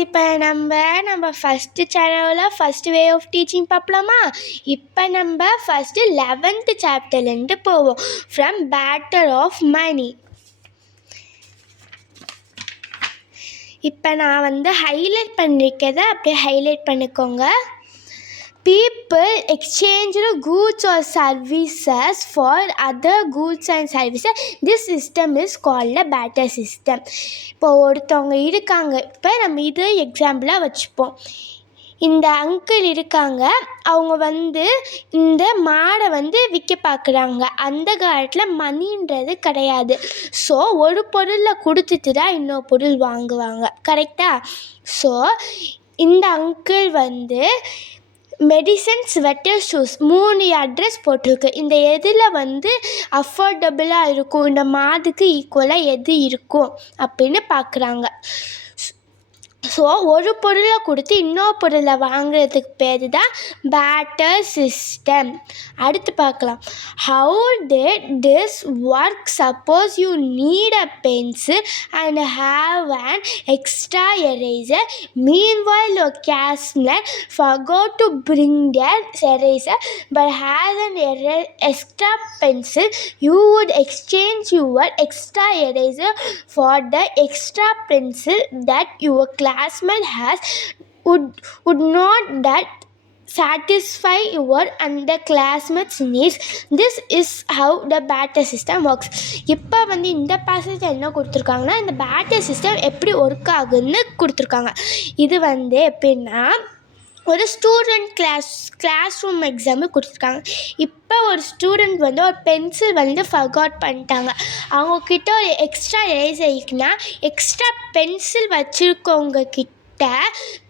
இப்போ நம்ம ஃபஸ்ட்டு சேனலில் ஃபஸ்ட்டு வே ஆஃப் டீச்சிங் பார்க்கலாமா? இப்போ நம்ம ஃபஸ்ட்டு 11th சாப்டர்லேருந்து போவோம். From barter of money. இப்போ நான் ஹைலைட் பண்ணியிருக்கிறத அப்படியே ஹைலைட் பண்ணிக்கோங்க. People exchange goods or services for other goods and services. This system is called a barter system. இப்போ ஒருத்தவங்க இருக்காங்க. இப்போ நம்ம இது எக்ஸாம்பிளாக வச்சுப்போம். இந்த அங்கிள் இருக்காங்க. அவங்க இந்த மாடை விற்க பார்க்குறாங்க. அந்த காலத்தில் மணின்றது கிடையாது. ஸோ ஒரு பொருளை கொடுத்துட்டு தான் இன்னொரு பொருள் வாங்குவாங்க. கரெக்டாக? ஸோ இந்த uncle medicine, sweater, shoes 3 address போட்டிருக்கு. இந்த எதில் அஃபோர்டபுளாக இருக்கும், இந்த மாதுக்கு ஈக்குவலாக எது இருக்கும் அப்படின்னு பார்க்குறாங்க. ஸோ ஒரு பொருளை கொடுத்து இன்னொரு பொருளை வாங்குறதுக்கு பேர் தான் பேட்டர் சிஸ்டம். அடுத்து பார்க்கலாம். How did this work? Suppose you need a pencil and have an extra eraser. Meanwhile your classmate forgot to bring their eraser but has an extra pencil. You would exchange your extra eraser for the extra pencil that your classmate has. Would not that satisfy your and the classmates needs? This is how the barter system works. இப்போ இந்த passage என்ன கொடுத்துருக்காங்கன்னா, இந்த batter system எப்படி work ஆகுன்னு கொடுத்துருக்காங்க. இது எப்படின்னா, ஒரு ஸ்டூடெண்ட் கிளாஸ் ரூம் எக்ஸாம்பிள் கொடுத்துருக்காங்க. இப்போ ஒரு ஸ்டூடெண்ட் ஒரு பென்சில் ஃபர்காட் பண்ணிட்டாங்க. அவங்கக்கிட்ட ஒரு எக்ஸ்ட்ரா எரேசர் இருக்குன்னா, எக்ஸ்ட்ரா பென்சில் வச்சுருக்கவங்க கிட்ட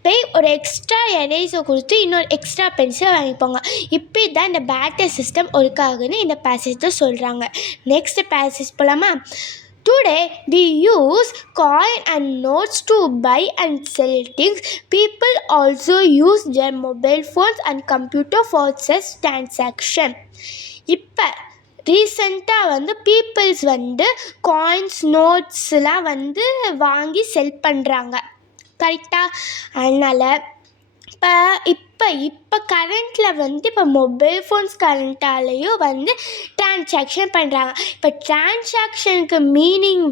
போய் ஒரு எக்ஸ்ட்ரா எரேசர் கொடுத்து இன்னொரு எக்ஸ்ட்ரா பென்சில் வாங்கிப்போங்க. இப்படி தான் இந்த பேட்டர் சிஸ்டம் ஒர்க் ஆகுன்னு இந்த பேசேஜில் சொல்கிறாங்க. நெக்ஸ்ட் பேசேஜ் போகலாமா? Today we use coin and notes to buy and sell things. People also use their mobile phones and computer for such transaction. இப்போ ரீசெண்டாக பீப்புள்ஸ் காயின்ஸ், நோட்ஸ்லாம் வாங்கி செல் பண்ணுறாங்க. கரெக்டாக? அதனால் இப்போ கரண்ட்டில் இப்போ மொபைல் ஃபோன்ஸ் கரண்ட்டாலேயும் ட்ரான்சாக்ஷன் பண்ணுறாங்க. இப்போ ட்ரான்சாக்ஷனுக்கு meaning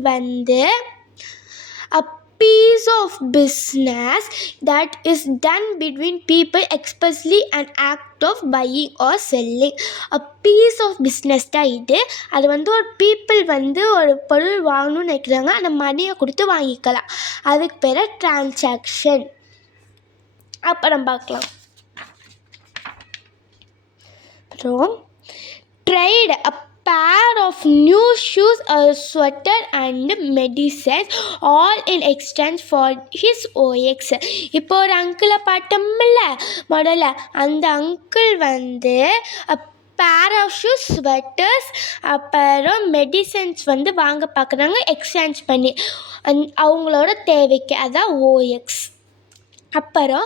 a piece of business that is done between people, especially an act of buying or selling. A piece of business தான் இது. அது ஒரு பீப்புள் ஒரு பொருள் வாங்கணும்னு நினைக்கிறாங்க. அந்த மணியை கொடுத்து வாங்கிக்கலாம். அதுக்கு பேர் ட்ரான்சாக்ஷன். அப்புறம் பார்க்கலாம். அப்புறம் trade a pair of new shoes, a sweater and medicines, all in exchange for his OX. இப்போ ஒரு அங்கிளை பார்த்தோம்ல முதல்ல, அந்த uncle pair of shoes, sweaters, அப்புறம் மெடிசன்ஸ் வாங்க பார்க்குறாங்க எக்ஸ்சேஞ்ச் பண்ணி அவங்களோட தேவைக்கு. அதான் OX. அப்புறம்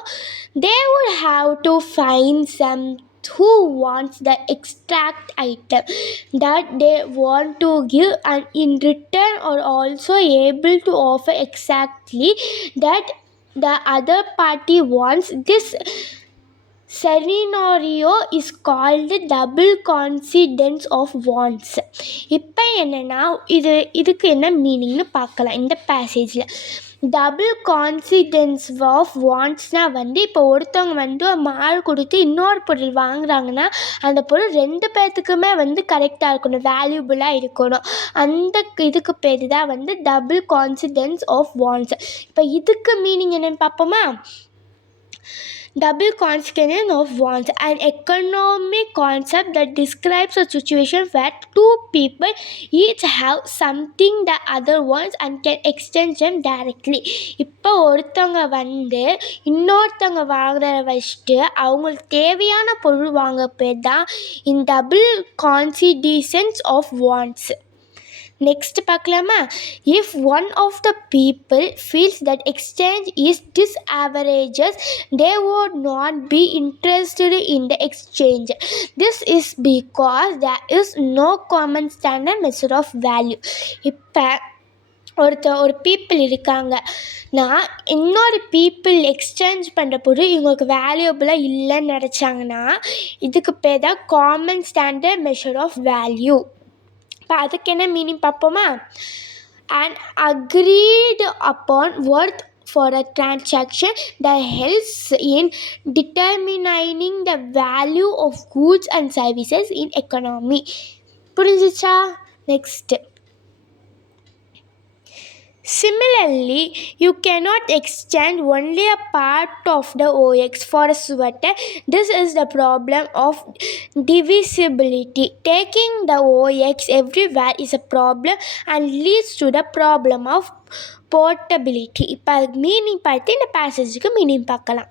they would have to find some who wants the exact item that they want to give, and in return are also able to offer exactly that the other party wants. This scenario is called double coincidence of wants. இப்போ என்னென்னா இதுக்கு என்ன மீனிங்னு பார்க்கலாம். இந்த பேசேஜில் double கான்சிடென்ஸ் of வாண்ட்ஸ்னால் இப்போ ஒருத்தவங்க ஒரு mall கொடுத்து இன்னொரு பொருள் வாங்குறாங்கன்னா, அந்த பொருள் 2 பேர்த்துக்குமே கரெக்டாக இருக்கணும், வேல்யூபுளாக இருக்கணும். அந்த இதுக்கு பேர் தான் டபுள் கான்சிடென்ஸ் ஆஃப் வாண்ட்ஸ். இப்போ இதுக்கு மீனிங் என்னென்னு பார்ப்போமா? Double coincidence of wants, an economic concept that describes a situation where two people each have something the other wants and can exchange them directly. இப்போ ஒருத்தவங்க இன்னொருத்தவங்க வாங்குறத வச்சுட்டு அவங்களுக்கு தேவையான பொருள் வாங்க பேர் தான் in double coincidence of wants. Next பார்க்கலாமா? If one of the people feels that exchange is disadvantageous, they would not be interested in the exchange. This is because there is no common standard measure of value. இப்போ ஒரு people இருக்காங்க, நான் இன்னொரு people exchange பண்ணுறபோது இவங்களுக்கு வேல்யூபிளாக இல்லைன்னு நினச்சாங்கன்னா இதுக்கு பேர் தான் common standard measure of value. இப்போ அதுக்கு என்ன மீனிங் பார்ப்போமா? And agreed upon worth for a transaction that helps in determining the value of goods and services in economy. புரிஞ்சிச்சா? Next, similarly, you cannot exchange only a part of the OX for a sweater. This is the problem of divisibility. Taking the OX everywhere is a problem and leads to the problem of portability. இப்போ அதுக்கு meaning பார்த்து இந்த பேசேஜுக்கு meaning பார்க்கலாம்.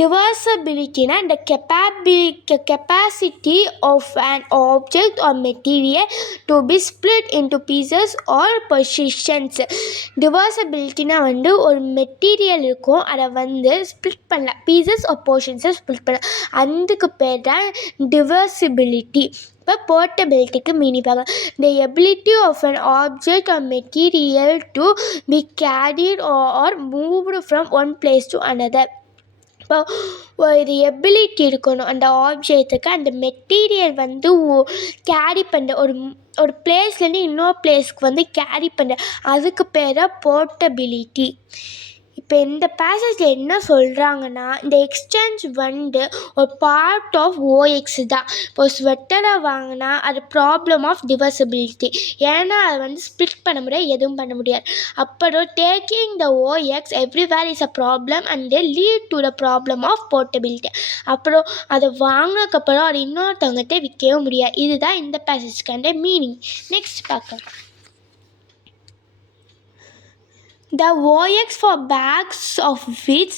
Divisibility na the capacity of an object or material to be split into pieces or portions. Divisibility na வந்து ஒரு material இருக்கும், அதை வந்து ஸ்ப்ளிட் பண்ணலாம், பீசஸ் ஆர் போர்ஷன்ஸை ஸ்ப்ளிட் பண்ணலாம், அதுக்கு பேர் தான் டிவர்சிபிலிட்டி. இப்போ போர்ட்டபிலிட்டிக்கு மீனிங் பார்க்கலாம். The ability of an object or material to be carried or moved from one place to another. இப்போ ஒரு எபிலிட்டி இருக்கணும் அந்த ஆப்ஜெக்ட்டுக்கு, அந்த மெட்டீரியல் வந்து கேரி பண்ணுற ஒரு பிளேஸ்லேருந்து இன்னொரு பிளேஸ்க்கு வந்து கேரி பண்ணுற, அதுக்கு பேர் தான் போர்ட்டபிலிட்டி. இப்போ இந்த பேசேஜில் என்ன சொல்கிறாங்கன்னா, இந்த எக்ஸ்சேஞ்ச் வந்து ஒரு பார்ட் ஆஃப் ஓஎக்ஸ் தான். இப்போ ஸ்வெட்டரை வாங்கினா அது ப்ராப்ளம் ஆஃப் டிவர்சிபிலிட்டி, ஏன்னா அதை வந்து ஸ்ப்ளிட் பண்ண முடியாது, எதுவும் பண்ண முடியாது. அப்புறம் taking the ox everywhere is a problem and lead to the problem of portability. அப்புறம் அதை வாங்கினதுக்கப்புறம் அது இன்னொருத்தவங்ககிட்ட விற்கவும் முடியாது. இதுதான் இந்த பேசேஜ்க்கான மீனிங். நெக்ஸ்ட் பார்க்கலாம். The OX for bags of wheat,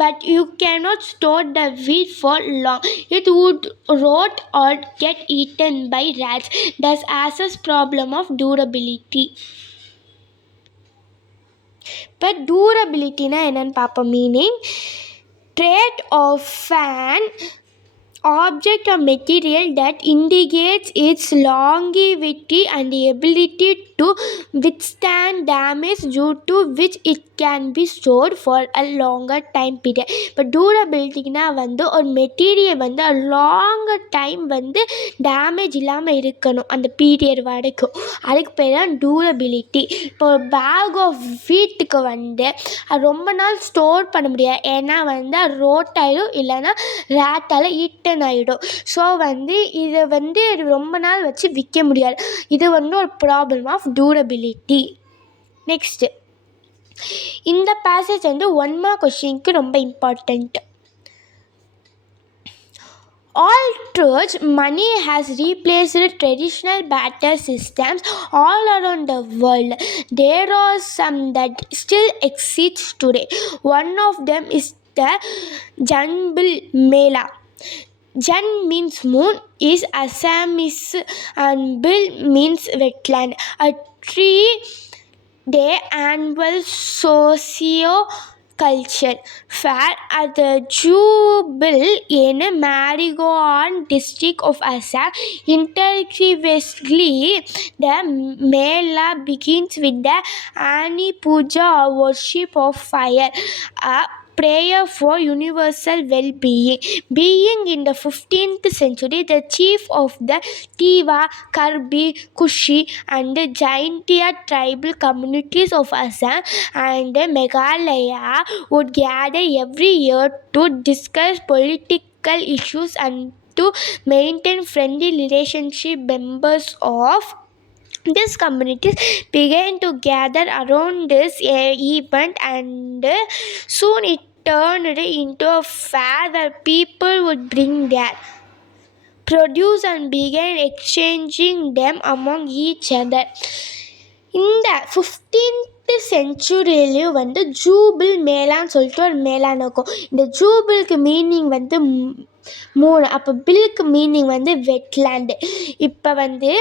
but you cannot store the wheat for long. It would rot or get eaten by rats. Thus as problem of durability. But durability na என்னன்னு பார்ப்போம். Meaning trait of an object or material that indicates its longevity and the ability to withstand damage due to which it can be stored for a longer time period. இப்போ டூரபிலிட்டினா வந்து ஒரு material வந்து a longer time வந்து damage இல்லாமல் இருக்கணும் அந்த period வரைக்கும், அதுக்கு பேர் தான் டூரபிலிட்டி. இப்போ ஒரு பேக் ஆஃப் வீட்டுக்கு வந்து ரொம்ப நாள் ஸ்டோர் பண்ண முடியாது, ஏன்னா வந்து ரோட் ஆகிடும் இல்லைன்னா ரேட்டால் ஈட்டன் ஆகிடும். ஸோ வந்து இதை வந்து ரொம்ப நாள் வச்சு விற்க முடியாது, இது வந்து ஒரு ப்ராப்ளம் ஆஃப் டூரபிலிட்டி. நெக்ஸ்ட்டு, இந்த பேசேஜ் வந்து 1 மார்க் கொஸ்டினுக்கு ரொம்ப important. All truth, money has replaced traditional barter systems all around the world. There are some that still exist today. One of them is the Janbil Mela. Jan means moon, is Assamese, and Bil means wetland. A 3-day annual socio-culture fair at the Jubil in Marigold district of Assam. Interestingly, the Mela begins with the Ani Puja, or worship of fire, a prayer for universal well-being. Being in the 15th century, the chief of the Tiva, Karbi, Kushi and Jaintia tribal communities of Assam and Meghalaya would gather every year to discuss political issues and to maintain friendly relationship. Members of these communities began to gather around this event, and soon it turned into a fair where people would bring their produce and began exchanging them among each other. இந்த 15th செஞ்சுரியிலையும் வந்து ஜூபிள் மேலான்னு சொல்லிட்டு ஒரு மேலான்னு இருக்கும். இந்த ஜூபிளுக்கு meaning வந்து மூணு, அப்போ பில்லுக்கு மீனிங் வந்து வெட்லேண்டு. இப்போ வந்து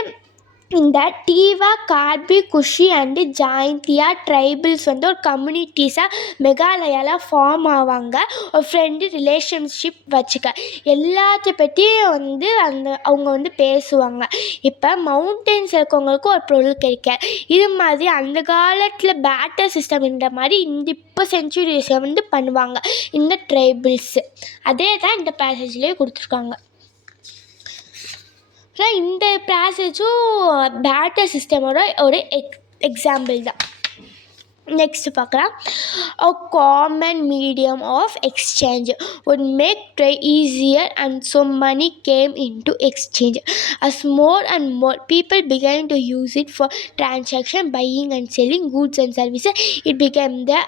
இந்த diva, Karbi, Kushi and ஜாயிந்தியா tribals வந்து ஒரு கம்யூனிட்டிஸாக மெகாலயாவில் ஃபார்ம் ஆவாங்க. ஒரு ஃப்ரெண்டு ரிலேஷன்ஷிப் வச்சுக்க எல்லாத்த பற்றியும் வந்து அவங்க வந்து பேசுவாங்க. இப்போ மவுண்டன்ஸ் இருக்கவங்களுக்கு ஒரு பொருள் கிடைக்க இது மாதிரி அந்த காலத்தில் பேட்டர் சிஸ்டம்ன்ற மாதிரி இப்போ சென்ச்சுரிஸை வந்து பண்ணுவாங்க இந்த ட்ரைபிள்ஸு. அதே தான் இந்த பேசேஜ்லேயே கொடுத்துருக்காங்க. இந்த பேசேஜும் பேட்டர் சிஸ்டமோட ஒரு எக்ஸாம்பிள் தான். நெக்ஸ்ட் பார்க்கலாம். A common medium of exchange would make trade easier, and so money came into exchange. As more and more people began to use it for transaction, buying and selling goods and services, it became the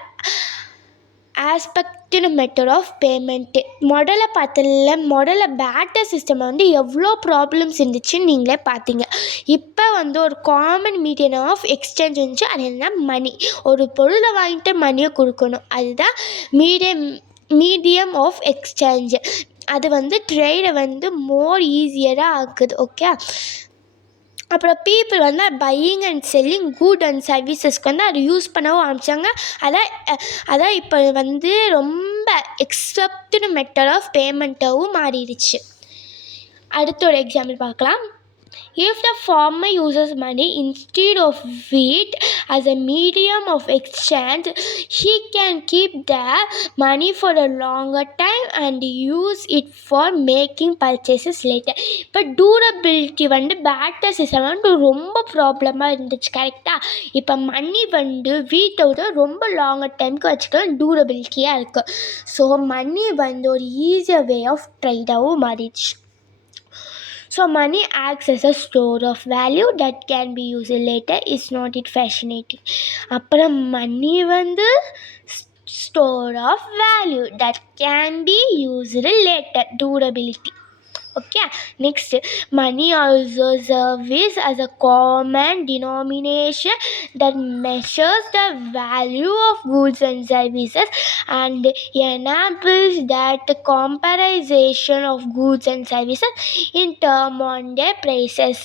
accepted method of payment. முதல்ல barter system வந்து எவ்வளோ problems இருந்துச்சுன்னு நீங்களே பார்த்தீங்க. இப்போ வந்து ஒரு common medium of exchange இருந்துச்சு. அது என்ன, மணி. ஒரு பொருளை வாங்கிட்டு மணியை கொடுக்கணும், அதுதான் மீடியம் ஆஃப் எக்ஸ்சேஞ்சு. அது வந்து ட்ரேடை வந்து மோர் ஈஸியராக ஆக்குது. ஓகே. அப்புறம் பீப்புள் வந்து buying and selling good and சர்வீசஸ்க்கு வந்து அதை யூஸ் பண்ணவும் ஆரம்பித்தாங்க. அதான் இப்போ வந்து ரொம்ப எக்ஸப்டட் மெத்தட் ஆஃப் பேமெண்ட்டாகவும் மாறிடுச்சு. அடுத்த ஒரு எக்ஸாம்பிள் பார்க்கலாம். If the farmer uses money instead of wheat as a medium of exchange, he can keep the money for a longer time and use it for making purchases later. இப்போ durability வந்து batter system வந்து ரொம்ப ப்ராப்ளமாக இருந்துச்சு. கரெக்டாக. இப்போ மணி வந்து வீட்டோட ரொம்ப லாங்கர் டைமுக்கு வச்சுக்கலாம், டூரபிலிட்டியாக இருக்குது. ஸோ மணி வந்து ஒரு ஈஸியர் வே ஆஃப் ட்ரேடாகவும் மாறிடுச்சு. So money acts as a store of value that can be used later. Is not it fascinating? அப்புறம் மணி வந்து store of value that can be used later. Durability. Okay. Next, money also serves as a common denomination that measures the value of goods and services and enables that comparison of goods and services in terms on their prices.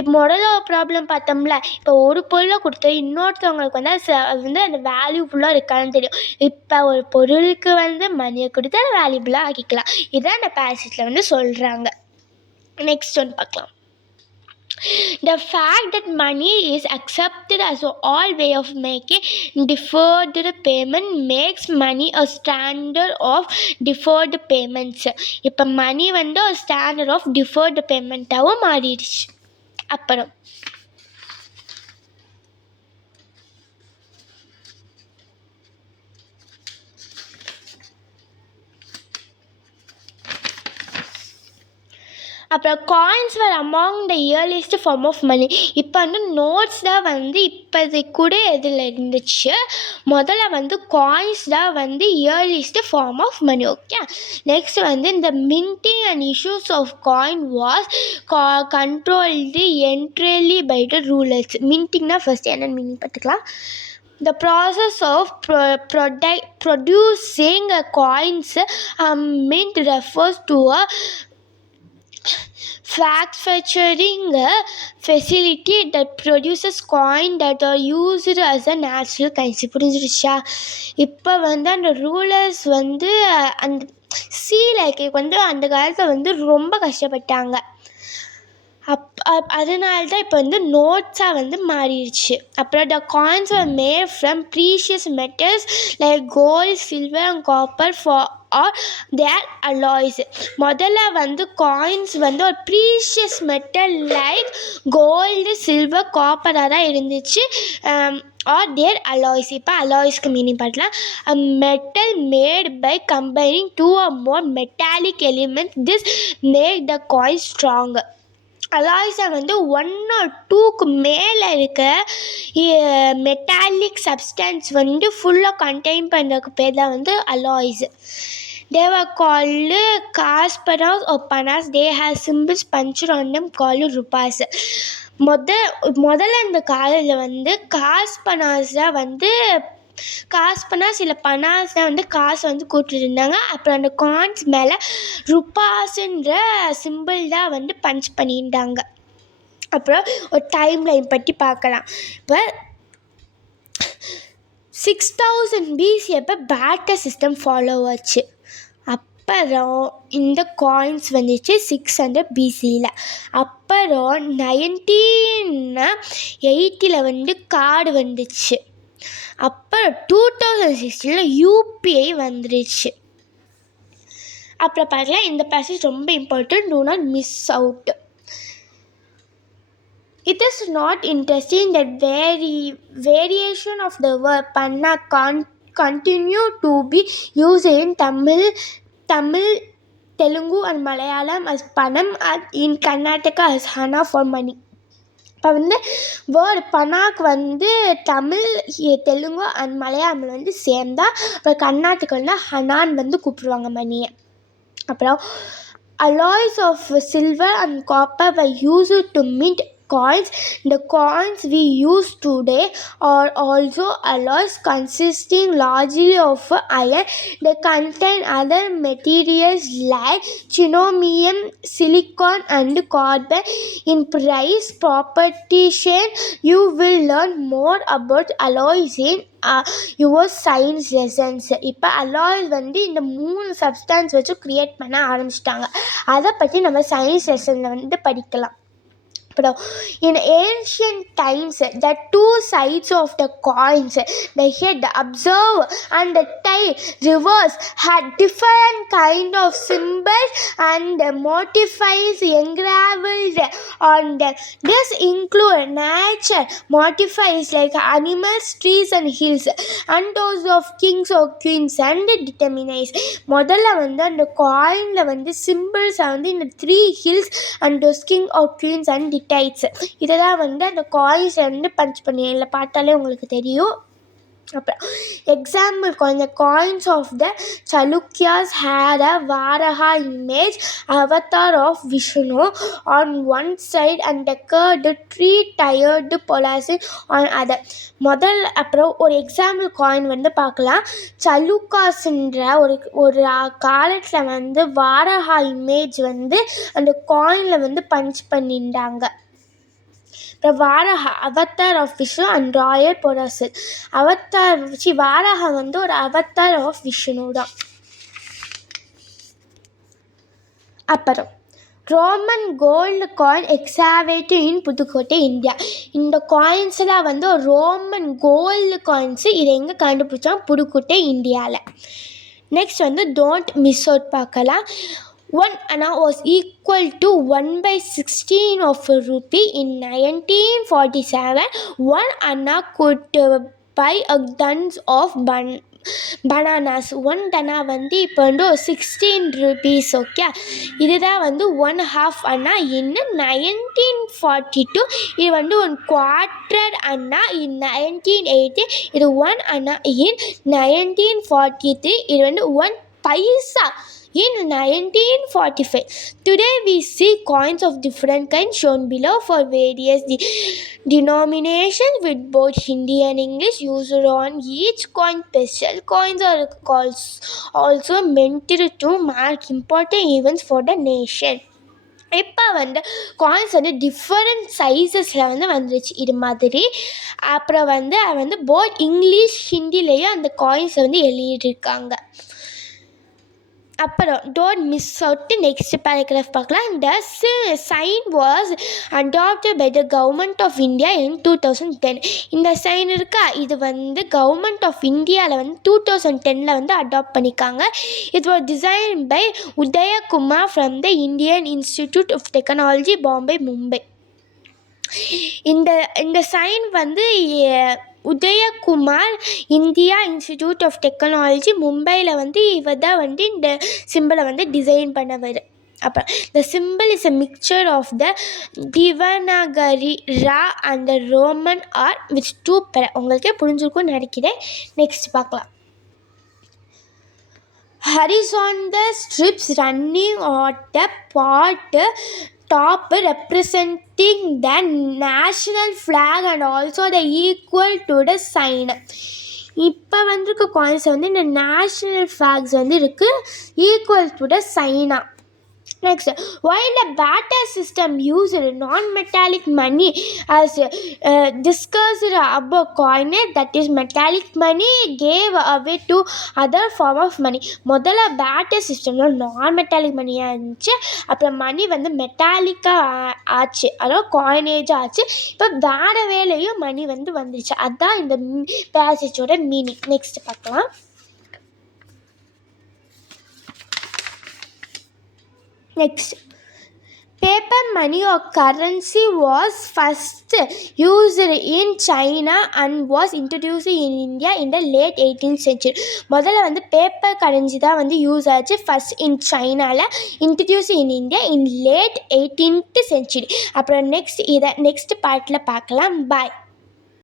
இப்போ முதல்ல ஒரு problem பார்த்தோம்ல. இப்போ ஒரு பொருளை கொடுத்து இன்னொருத்தவங்களுக்கு வந்து அது வந்து அந்த வேல்யூஃபுல்லாக இருக்கான்னு தெரியும். இப்போ ஒரு பொருளுக்கு வந்து மணியை கொடுத்து அதை வேல்யூபுல்லாக ஆக்கிக்கலாம். இதான் அந்த பேசேஜில் வந்து சொல்கிறாங்க. நெக்ஸ்ட் ஒன்று பார்க்கலாம். The fact that money is accepted as all way of making deferred payment makes money a standard of deferred payments. இப்போ மணி வந்து ஒரு ஸ்டாண்டர்ட் ஆஃப் டிஃபர்டு பேமெண்ட்டாகவும் மாறிடுச்சு. அப்புறம் coins were among the earliest form of money. இப்போ வந்து notes தான் வந்து இப்போதைக்கு கூட இதில் இருந்துச்சு. முதல்ல வந்து காயின்ஸ் தான் வந்து earliest form of money. Okay. Next வந்து இந்த minting and issues of coin was controlled entirely by the rulers. மின்டிங்னா ஃபர்ஸ்ட் என்னென்னு மீனிங் பார்த்துக்கலாம். The process of producing coins mint refers to a manufacturing facility that produces coin that are used as a natural currency. புரிஞ்சிருச்சா? இப்போ வந்து அந்த rulers வந்து அந்த சீலைக்கு வந்து அந்த காலத்தில் வந்து ரொம்ப கஷ்டப்பட்டாங்க. அதனால தான் இப்போ வந்து நோட்ஸாக வந்து மாறிடுச்சு. அப்புறம் the coins are made from precious metals like gold, silver and copper or their alloys. முதல்ல வந்து காயின்ஸ் வந்து ஒரு precious metal like gold, silver, காப்பராக தான் இருந்துச்சு. Or their alloys. இப்போ அலாய்ஸ்க்கு மீனிங் பார்க்கலாம். Metal made by combining two or more metallic elements. This make the coin strong. அலாய்ஸை வந்து 1 or 2க்கு மேலே இருக்க மெட்டாலிக் சப்ஸ்டன்ஸ் வந்து ஃபுல்லாக கண்டெயின் பண்ணுறதுக்கு பேர் தான் வந்து alloys. They were called Kasparas or Panas. They have symbols punched on them called rupees. முதல்ல இந்த காலையில் வந்து காஸ்பனாஸாக வந்து காஸ்பனாஸ் இல்லை பனாஸாக வந்து காசை வந்து கூட்டிருந்தாங்க. அப்புறம் அந்த காயின்ஸ் மேலே ருபாஸுன்ற சிம்பிள் தான் வந்து பஞ்ச் பண்ணியிருந்தாங்க. அப்புறம் ஒரு டைம் லைன் பற்றி பார்க்கலாம். இப்போ 6000 BC அப்போ பேட்டர் சிஸ்டம் ஃபாலோ ஆச்சு. அப்புறம் இந்த காயின்ஸ் வந்துச்சு 600 BCயில். அப்புறம் 1980 வந்து கார்டு வந்துச்சு. அப்புறம் 2016 UPI வந்துருச்சு. அப்புறம் பார்க்கலாம், இந்த பேசேஜ் ரொம்ப important, do not miss out. It is not interesting that variation of the word panna continue to be used in Tamil, Telugu and Malayalam as panam and in Karnataka as hana for money. இப்போ வந்து word பனாக்கு வந்து Tamil, Telugu and Malayalam வந்து சேர்ந்தா அப்புறம் கர்நாடகா வந்து ஹனான் வந்து கூப்பிடுவாங்க மணியை. அப்புறம் alloys of silver and copper were used to mint coins. The coins we use today are also alloys consisting largely of iron. They contain other materials like chromium, silicon and carbon. In price proposition, you will learn more about alloys in your science lessons. இப்போ alloys வந்து இந்த 3 substance வச்சு create பண்ண ஆரம்பிச்சிட்டாங்க. அதை பற்றி நம்ம science லெசனில் வந்து படிக்கலாம். அப்புறம் in ancient times the two sides of the coins, the head observe and the tail reverse, had different kind of symbols and motifs engraved on them. This include nature motifs like animals, trees and hills, and those of kings or queens and determinants. முதல்ல வந்து அந்த காயின்ல வந்து சிம்பிள்ஸை வந்து இந்த 3 hills and those king or queens and tides இதை தான் வந்து அந்த காயின்ஸை வந்து பஞ்ச் பண்ணி இதில் பார்த்தாலே உங்களுக்கு தெரியும். அப்புறம் example coin, the coins of the Chalukyas had a Varaha image, avatar of Vishnu on one side and decorated 3-tiered pillars on other. அப்புறம் ஒரு எக்ஸாம்பிள் காயின் வந்து பார்க்கலாம். சலுக்காஸ்ன்ற ஒரு காலத்தில் வந்து வாரஹா இமேஜ் வந்து அந்த காயினில் வந்து பஞ்ச் பண்ணிட்டாங்க. அப்புறம் Varaha avatar of Vishnu and royal பொராசில். வாரஹா வந்து ஒரு அவத்தார் ஆஃப் விஷ்ணு தான். அப்புறம் Roman gold coin excavated in Pudukkottai, India. இந்த காயின்ஸ்லாம் வந்து ரோமன் கோல்டு காயின்ஸு. இதை எங்கே கண்டுபிடிச்சாங்க? புதுக்கோட்டை, இந்தியாவில். நெக்ஸ்ட் வந்து டோன்ட் மிஸ் அவுட் பார்க்கலாம். 1 anna was equal to 1/16 of a rupee. In 1947, 1 anna could buy a tons of bananas. 1 anna வந்து இப்போ வந்து 16 rupees. ஓகே, இதுதான் வந்து 1/2 anna in 1942. இது வந்து 1/4 anna in 1980. இது 1 anna in 1943. இது வந்து 1 paisa in 1945. Today we see coins of different kinds shown below for various denominations with both Hindi and English used on each coin. Special coins are also meant to mark important events for the nation. இப்போ வந்து coins வந்து different சைஸஸில் வந்து வந்துருச்சு இது மாதிரி. அப்புறம் வந்து both English ஹிந்திலேயும் அந்த காயின்ஸை வந்து எழுதியிருக்காங்க. அப்புறம் don't miss out next paragraph பார்க்கலாம். The sign was adapted by the government of India in 2010. இந்த சைன் இருக்கா, இது வந்து கவர்மெண்ட் ஆஃப் இந்தியாவில் வந்து 2010 வந்து அடாப்ட் பண்ணிக்காங்க. இது ஒரு design by Udayakumar from the Indian Institute of Technology, Bombay, Mumbai. இந்த சைன் வந்து Udayakumar India Institute of Technology, மும்பையில் வந்து இவர் தான் வந்து இந்த சிம்பிளை வந்து டிசைன் பண்ணவர். அப்புறம் the simple is a mixture of the Devanagari Ra and the Roman R which 2 உங்களுக்கே புரிஞ்சிருக்கும்னு நினைக்கிறேன். நெக்ஸ்ட் பார்க்கலாம். Horizontal strips running on the top representing the national flag and also the equal to the sign. இப்போ வந்துருக்க coins வந்து இந்த national flax வந்து இருக்குது equal to the China. Next, while the barter system used non-metallic money as discussed above, coinage that is metallic money gave away to other form of money. முதல்ல batter சிஸ்டமில் நான் metallic மணியாக இருந்துச்சு, அப்புறம் மணி வந்து மெட்டாலிக்காக ஆச்சு, அதாவது காயினேஜாக ஆச்சு. இப்போ வேறு வேலையும் மணி வந்து வந்துருச்சு. அதுதான் இந்த பேசேஜோட மீனிங். நெக்ஸ்ட் பார்க்கலாம். Next, paper money or currency was first used in China and was introduced in India in the late 18th century. முதல்ல வந்து பேப்பர் கரன்சி தான் வந்து யூஸ் ஆச்சு ஃபஸ்ட் இன் சைனாவில், introduce in India in late 18th century. அப்புறம் next பார்ட்டில் பார்க்கலாம். பாய்.